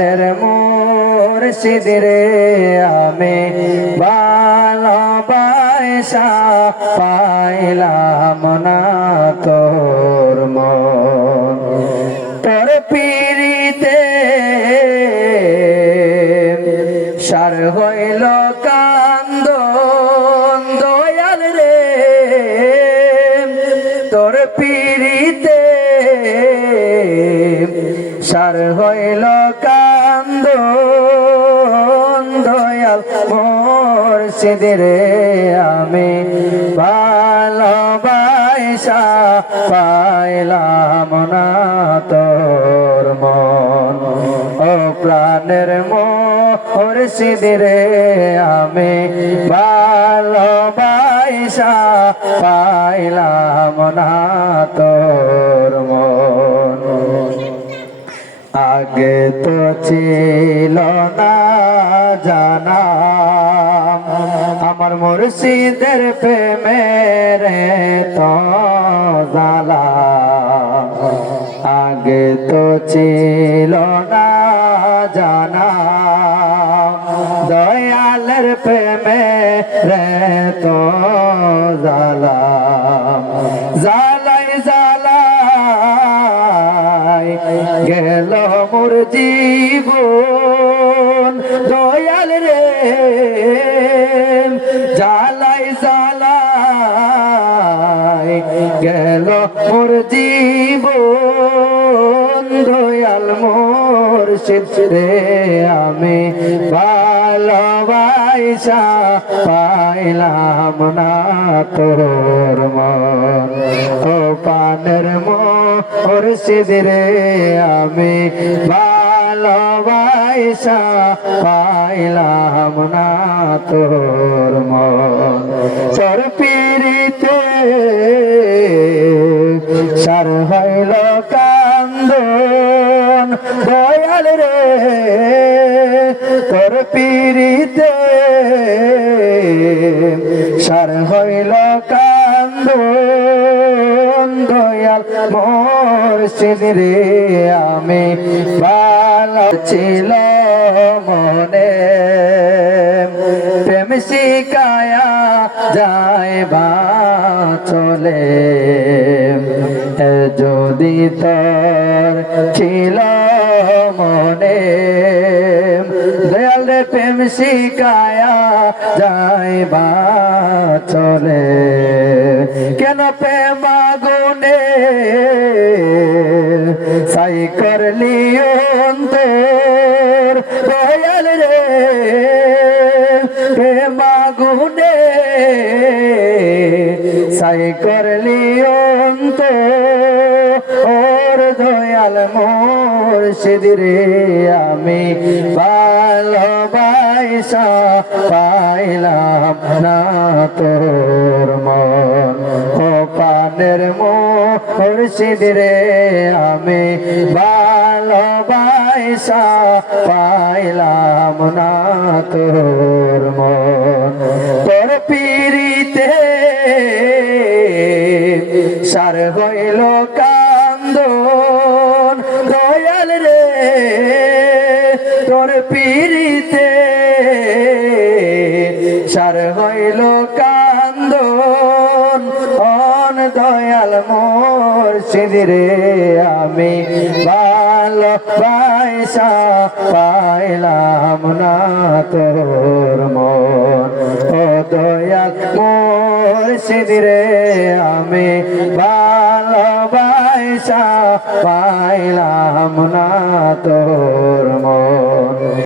প্রাণের মুর্শিদ রে আমি ভালোবাসা পাইলাম না তোর মন তোর পিরিতে সার হইল কান্দন দয়াল রে তোর পিরিতে সার হইল কান্দন দয়াল মুর্শিদ রে আমি ভালোবাসা পাইলাম না তোর মন ও প্রাণের মুর্শিদ রে আমি ভালোবাসা পাইলাম না তোর মন আগে তো ছিল না জানা আমার মুর্শিদের প্রেমের তো জালা আগে তো ছিল না জানা দয়ালের প্রেমের তো জালা জালাই জালাই গেল মোর জীবন দয়াল রে জালাই জালাই গেল মোর জীবন দয়াল মুর্শিদ রে আমি ভালোবাসা পাইলাম না তোর মন ও প্রাণের মুর্শিদ রে আমি ভালোবাসা পাইলাম না তোর মন তোর পিরিতে সার হইল কান্দন দয়াল রে তোর পিরিতে সার হইল কান্দন দয়াল মুর্শিদ রে আমি ভালো ছিল মনে প্রেম শিকায়া যাইবা চলে যদি তোর ছিল মনে দয়াল রে প্রেম শিকায়া যাইবা চলে কেন প্রেম আগুনে সাই করলি অন্তর দয়াল রে প্রেম আগুনে সাই করলি অন্তর দয়াল মুর্শিদ রে আমি ভালোবাসা পাইলাম না তোর মন ও প্রাণের মুর্শিদ রে আমি ভালোবাসা পাইলাম না তোর মন তোর পিরিতে সার হইল কান্দন দয়াল রে তোর পিরিতে সার হইল কান্দন অন দয়াল মুর্শিদ রে আমি ভালোবাসা পাইলাম না তোর মন ও দয়াল মুর্শিদ রে আমি ভালোবাসা পাইলাম না তোর মন